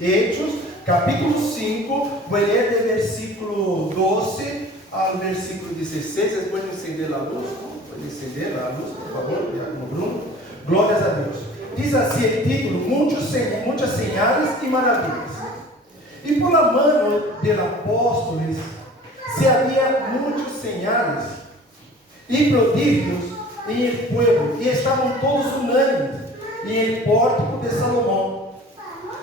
Hechos, capítulo 5, vou ler do versículo 12 ao versículo 16. Vocês podem acender a luz? Pode acender a luz, por favor, Diácono Bruno. Glórias a Deus. Diz assim o título: muitas señales e maravilhas. E por la mano dos apóstolos se havia muitos señales e prodígios em el pueblo, e estavam todos unânimes em el pórtico de Salomão.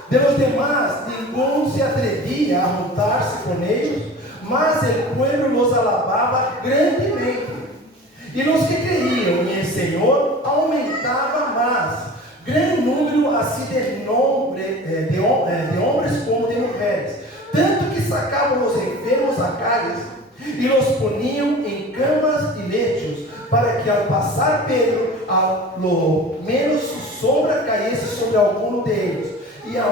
De los demás, ninguém se atrevia a juntar-se com eles, mas o pueblo los alabava grandemente. E os que creiam em el Senhor aumentava mais, grande número assim de homens como de mulheres, tanto que sacavam os enfermos a calles e los poniam em camas e leitos, para que ao passar Pedro, ao menos sua sombra caísse sobre algum deles. E a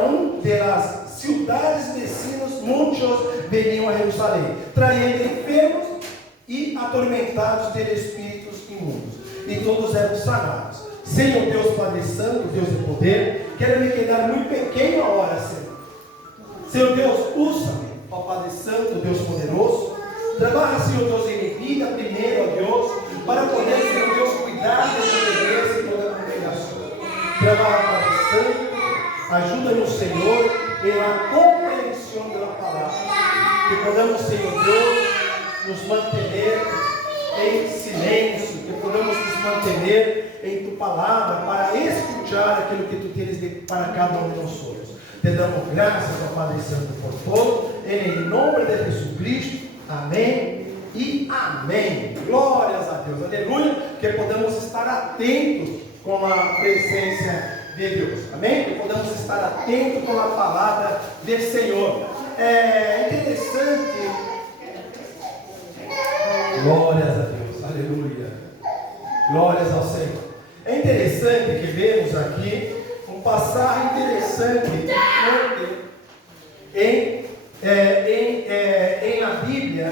das cidades vecinas, muitos veniam a Jerusalém, traindo enfermos e atormentados de espíritos imundos, e todos eram sanados. Senhor Deus Padre Santo, Deus de poder, quero me quedar muito pequeno a hora, Senhor. Senhor Deus, usa-me, ó Padre Santo, Deus poderoso. Trabalha, Senhor Deus, em minha vida primeiro, ó Deus, para poder, Senhor Deus, cuidar dessa igreja e toda a congregação. Trabalha, Padre Santo. Ajuda-nos, Senhor, pela compreensão da palavra. Que podamos, Senhor Deus, nos manter em silêncio. Que podamos nos manter em tua palavra para escutar aquilo que tu tens para cada um de nós. Te damos graças ao Padre Santo por todo. Em nome de Jesus Cristo. Amém e amém. Glórias a Deus. Aleluia. Que podamos estar atentos com a presença de Deus, amém? Que podemos estar atentos com a palavra do Senhor. É interessante, glórias a Deus, aleluia, glórias ao Senhor. É interessante que vemos aqui um passagem interessante em a Bíblia,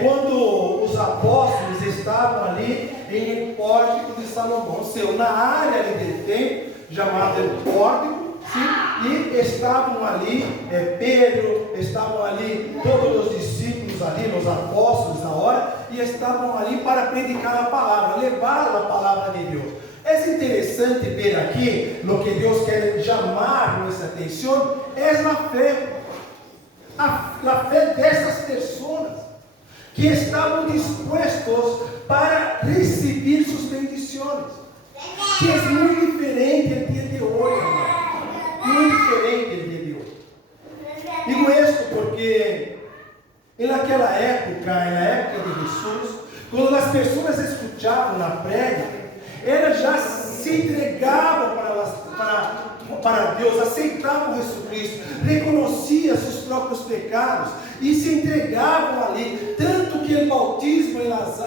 quando os apóstolos estavam ali em pórtico de Salomão, na área de tempo chamado pórtico, sim, e estavam ali Pedro, estavam ali todos os discípulos ali, os apóstolos na hora, e estavam ali para predicar a palavra, levar a palavra de Deus. É interessante ver aqui, o que Deus quer chamar nossa atenção, é a fé dessas pessoas, que estavam dispostos para receber suas bendições. Que é muito diferente do dia de hoje, irmão. Muito diferente do dia de hoje. Digo isso porque naquela época, na época de Jesus, quando as pessoas escutavam na prédica, elas já se entregavam para Deus, aceitavam Jesus Cristo, reconheciam seus próprios pecados e se entregavam ali, tanto que o bautismo em las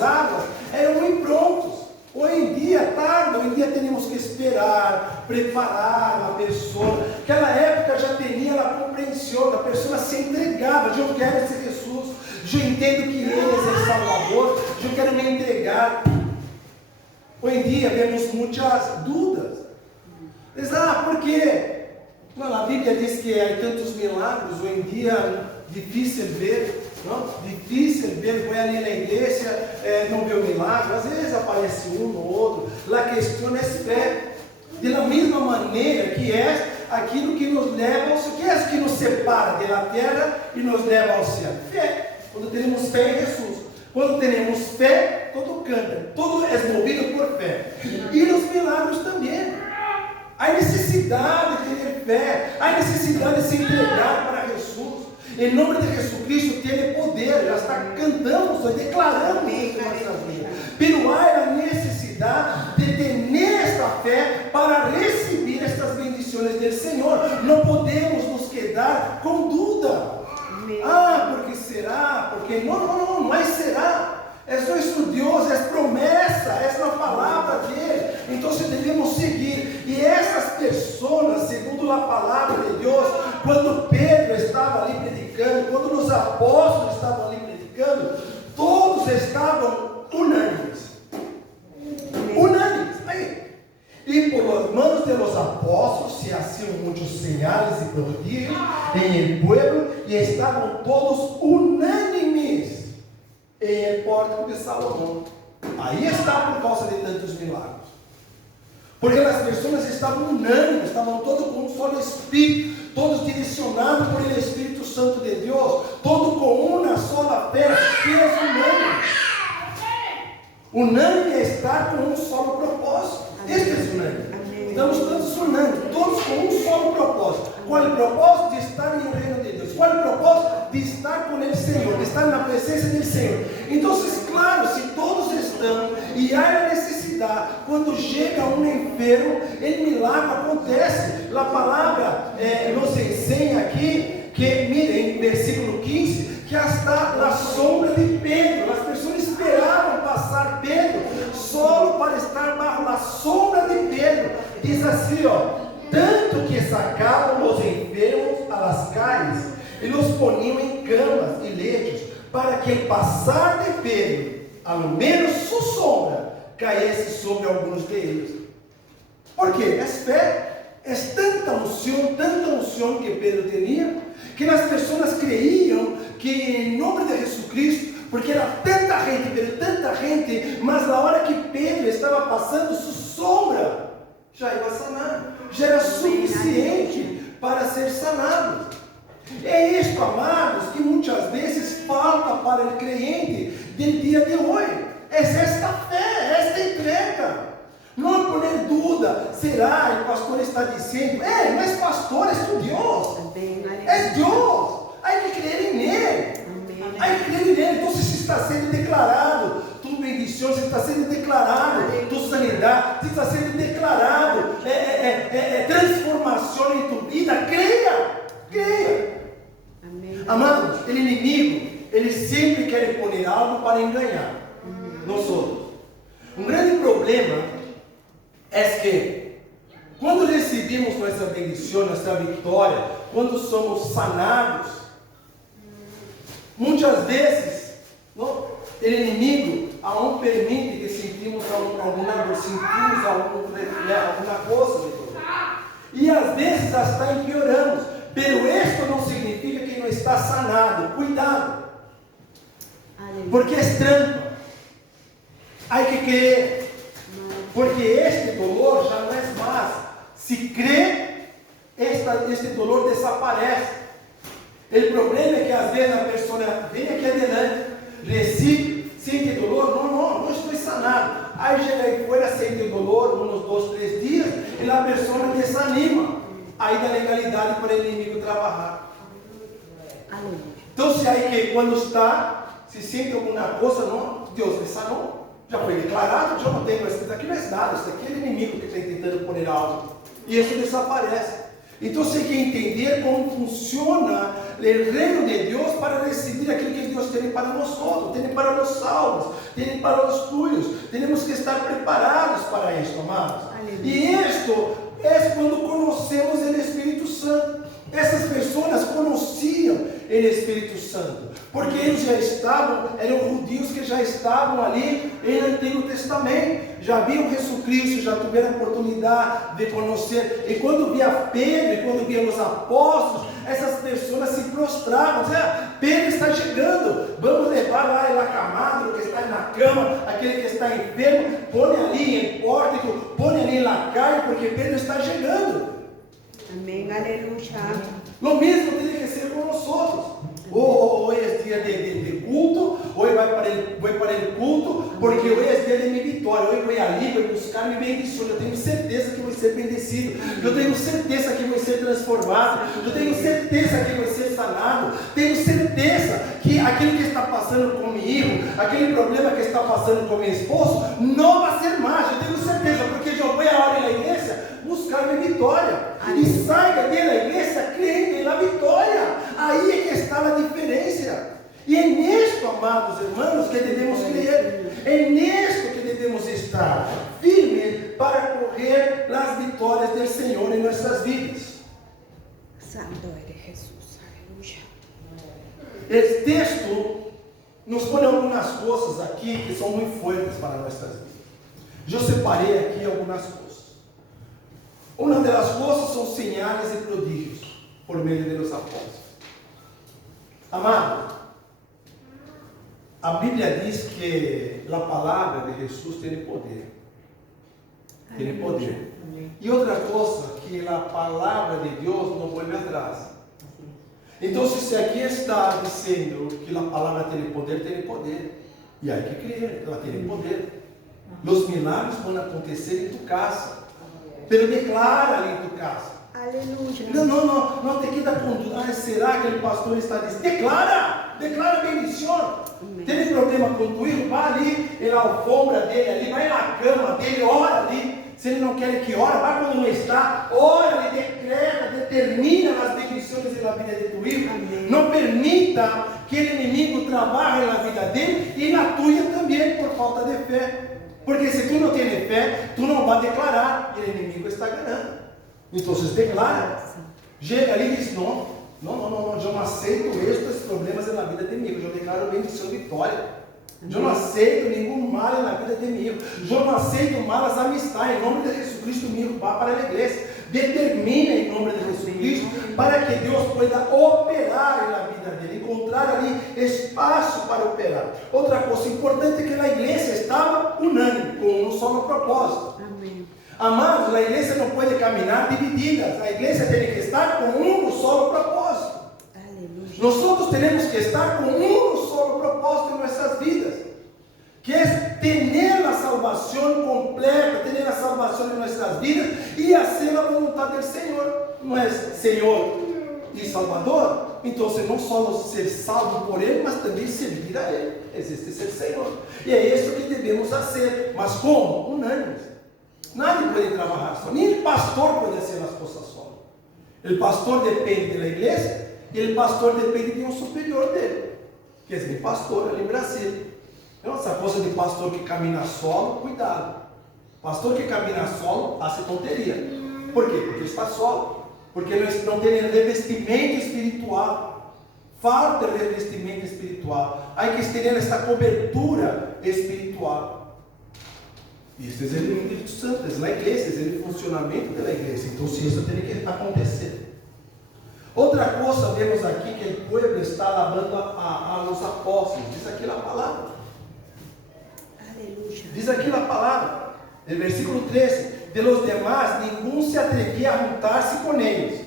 águas eram muito prontos. Hoje em dia, tarde, hoje em dia temos que esperar, preparar a pessoa. Naquela época já tinha a compreensão, a pessoa se entregava. Eu quero ser Jesus, eu entendo que Ele é Salvador, eu quero me entregar. Hoje em dia vemos muitas dúvidas. Mas, por quê? Não, a Bíblia diz que há tantos milagros, hoje em dia difícil ver. Não? Difícil ver, foi ali na igreja, não vê o milagre, às vezes aparece um ou outro. A questão é fé. Da mesma maneira que é aquilo que nos leva ao céu, que é o que nos separa da terra e nos leva ao céu. Fé. Quando temos fé em Jesus, quando temos fé, todo canta, todo é movido por fé. E nos milagres também. A necessidade de ter fé, a necessidade de se entregar para Jesus. Em nome de Jesus Cristo tem poder, já está cantando, declarando isso na nossa vida. Pero há a necessidade de ter esta fé para receber estas bendições do Senhor. Não podemos nos quedar com dúvida. Porque será? Porque não, mas será. É nosso Deus, é promessa, é a palavra dele. Então devemos seguir. E essas pessoas, segundo a palavra de Deus, quando Pedro estava ali predicando, quando os apóstolos estavam ali predicando, todos estavam unânimes. Unânimes. Aí. Y por las manos de los apóstolos se hacían muchos señales y prodigios en el pueblo, y estaban todos unánimes en el pórtico de Salomón. Ahí está por causa de tantos milagros. Porque as pessoas estavam unânimes, estavam todos com um só Espírito, todos direcionados por el Espírito Santo de Deus, todos com uma sola fé, que é unânime. Unânime é estar com um só propósito. Este é unânime. Estamos todos unânimes, todos com um só propósito. Qual é o propósito? De estar no reino de Deus. Qual é o propósito? De estar com o Senhor, de estar na presença do Senhor. Então, claro, se todos estão e há a necessidade, quando chega um enfermo, o milagre acontece. A palavra nos ensina aqui que, miren, versículo 15, que hasta na sombra de Pedro, as pessoas esperavam passar Pedro solo para estar bajo a sombra de Pedro. Diz assim, tanto que sacavam os enfermos a las calles e los poniam em camas e leitos, para que o passar de Pedro, ao menos sua sombra, caísse sobre alguns deles. Por quê? É fé. É tanta unção que Pedro tinha, que as pessoas creiam que em nome de Jesus Cristo, porque era tanta gente, mas na hora que Pedro estava passando, sua sombra já ia sanar, já era suficiente para ser sanado. É isto, amados, que muitas vezes falta para o crente do dia de hoje. É esta fé, esta entrega. Não poner dúvida, será? O pastor está dizendo, mas pastor, é Deus. É Deus. Há que crer nele. Há que crer nele. Então, se está sendo declarado tu bendição, se está sendo declarado tu sanidade, se está sendo declarado transformação em tu vida, creia. Amados, o inimigo, ele sempre quer poner algo para enganar nós outros. Um grande problema é que, quando recebemos nossa bendição, nossa vitória, quando somos sanados, muitas vezes, o inimigo aún permite que sentimos alguma dor, sentimos alguma coisa de dor. E às vezes até empeoramos, pero isto não significa que não está sanado. Cuidado, porque é trampa. Há que crer. Porque este dolor já não é mais. Se crê, este dolor desaparece. O problema é que às vezes a pessoa vem aqui adiante, recebe, sente dolor, não estou sanado. Aí chega aí fora, sente dolor, uns 2, 3 dias, e a pessoa desanima. Aí dá legalidade para o inimigo trabalhar. Então, se aí que quando se sente alguma coisa, Deus me sanou. Já foi declarado, já não tem, mas isso aqui não é nada, isso aqui é o inimigo que está tentando pôr algo. E isso desaparece. Então você tem que entender como funciona o reino de Deus para receber aquilo que Deus tem para nós outros, tem para os salvos, tem para os tuyos. Temos que estar preparados para isso, amados. E isto é quando conhecemos o Espírito Santo. Essas pessoas conheciam o Espírito Santo, porque eles já estavam, eram judeus que já estavam ali no Antigo Testamento, já viam Jesus Cristo, já tiveram a oportunidade de conhecer, e quando via Pedro, e quando via os apóstolos, essas pessoas se prostravam, diziam, Pedro está chegando, vamos levar lá ele acamado, que está na cama, aquele que está enfermo, põe ali em pórtico, põe ali em lacaio, porque Pedro está chegando. Amém, aleluia. Lo mesmo tem que ser com nós outros. Hoje é dia de culto, hoje vai para o culto, porque hoje é dia de minha vitória. Hoje vou ali, vou buscar minha bendição. Eu tenho certeza que vou ser bendecido. Eu tenho certeza que vou ser transformado. Eu tenho certeza que vou ser sanado. Tenho certeza que aquilo que está passando com meu filho, aquele problema que está passando com meu esposo, não vai ser mais. Eu tenho certeza, porque eu vou agora na igreja buscar minha vitória. E saia da igreja crendo na vitória. Aí é que está a diferença. E é nisto, amados irmãos, que devemos crer. É nisto que devemos estar firmes para correr as vitórias do Senhor em nossas vidas. Santo eres Jesus, aleluia. Esse texto nos põe algumas coisas aqui que são muito fortes para nossas vidas. Eu separei aqui algumas coisas. Una de las cosas son señales y prodigios por medio de los apóstoles. Amado, a Bíblia diz que a palavra de Jesus tem poder. Tem poder. E outra coisa, que a palavra de Deus não vuelve atrás. Então, se aqui está dizendo que a palavra tem poder. E há que crer, ela tem poder. Os milagres vão acontecer em tu casa. Pero declara ali em tu casa. Aleluia. Não te queda com dúvida. Será que o pastor está dizendo? Declara bendição. Tem problema com tu filho? Vá ali na alfombra dele, ali, vai na cama dele, ora ali. Se ele não quer que ore, vai quando não está, ora, ele decreta, determina as bendições na vida de tu filho. Não permita que o inimigo trabalhe na vida dele e na tua também por falta de fé. Porque se tu não tens fé, tu não vai declarar que o inimigo está ganhando. Então, declara. Chega ali e diz: não, eu não aceito estes problemas na vida de mim. Eu declaro bendição e vitória. Eu não aceito nenhum mal na vida de mim. Eu não aceito malas amistades. Em nome de Jesus Cristo, meu, vá para a igreja. Determina em nome de Jesus Cristo para que Deus possa operar na vida dele, encontrar ali espaço para operar. Outra coisa importante é que a igreja estava unânime, com um só propósito. Amém. Amados, a igreja não pode caminhar dividida. A igreja tem que estar com um só propósito. Aleluia. Nós temos que estar com um só propósito em nossas vidas, que é ter a salvação completa, ter a salvação em nossas vidas e fazer a vontade do Senhor. Não é Senhor e Salvador? Então, não só ser salvo por Ele, mas também servir a Ele. Existe ser Senhor. E é isso que devemos fazer. Mas como? Unânimes. Nadie pode trabalhar só. Nem o pastor pode fazer as coisas só. O pastor depende da igreja e o pastor depende de um superior dele, que é meu pastor ali em Brasília. Então, essa coisa de pastor que caminha solo, cuidado. Pastor que caminha solo, hace tonteria. Por quê? Porque está solo. Porque não tem revestimento espiritual. Falta de revestimento espiritual. Há que ter esta cobertura espiritual. Isso é o Espírito Santo, é na igreja, é o funcionamento da igreja. Então, isso tem que acontecer. Outra coisa, vemos aqui que o povo está alabando aos apóstolos. Diz aqui a palavra. Aleluia. Diz aqui a palavra, no versículo 13: de los demás, nenhum se atrevia a juntar-se com eles,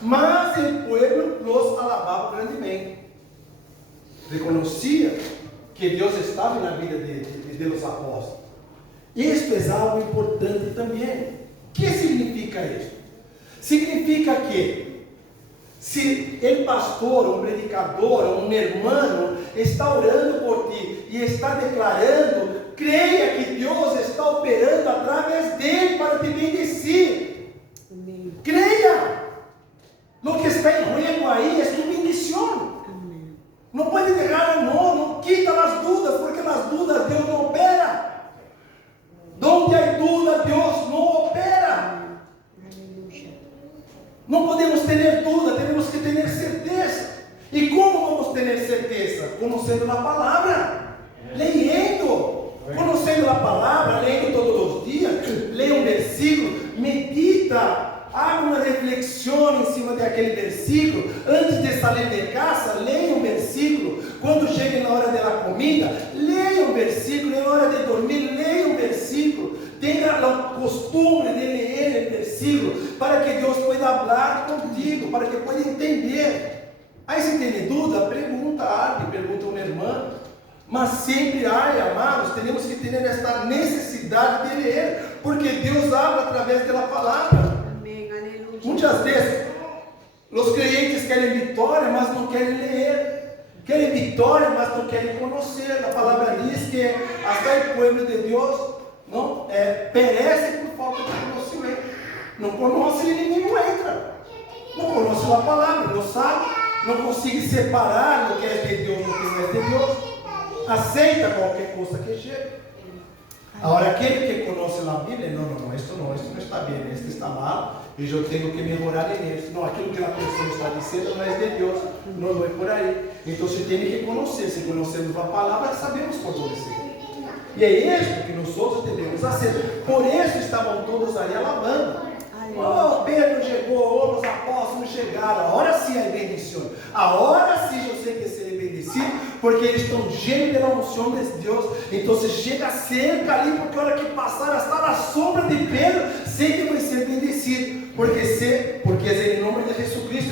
mas o povo los alabava grandemente. Reconhecia que Deus estava na vida de los apóstolos. Isto é algo importante também. O que significa isso? Significa que se o pastor, um predicador, um irmão está orando por ti e está declarando, creia que Deus está operando através dele para te bendecir. Amém. Creia. Lo que está em juego aí é tu bendição. Amém. Não pode negar, não quita as dúvidas, porque nas dúvidas Deus não opera. Donde há dúvida, Deus não opera. Aleluia. Não podemos ter dúvida, temos que ter certeza. E como vamos ter certeza? Conhecendo a palavra, lendo, conhecendo a palavra, lendo todos os dias, leia um versículo, medita, haga uma reflexão em cima daquele versículo. Antes de sair de casa, leia um versículo. Quando chegue na hora da comida, leia um versículo. Na hora de dormir, leia um versículo. Tenha o costume de ler o versículo, para que Deus possa falar contigo, para que possa entender. Aí se tem dúvida, pergunta a alguém, pergunta a um irmão. Mas sempre há, amados, temos que ter esta necessidade de ler, porque Deus habla através da palavra. Amém. Aleluia. Muitas vezes, os crentes querem vitória, mas não querem ler. Querem vitória, mas não querem conhecer. A palavra diz que até o povo de Deus não perece por falta de conhecimento. Não conhece, o inimigo entra. Não conhece a palavra, não sabe, não consegue separar o que é de Deus do que não é de Deus. Aceita qualquer coisa que chega. Agora, aquele que conhece a Bíblia, não, isto não está bem, isto está mal, e eu tenho que melhorar nisso. Não, aquilo que a pessoa está dizendo não é de Deus, não é por aí. Então, você tem que conhecer. Se conhecemos a palavra, sabemos como ser. E é isso que nós outros devemos fazer. Por isso estavam todos aí alabando. Oh, Pedro chegou, outros apóstolos chegaram. Agora sim é bendição. Agora sim eu sei que serei bendecido, porque eles estão cheios da unção de Deus. Então chega cerca ali, porque a hora que passar, está na sombra de Pedro, sei que vai ser bendecido, porque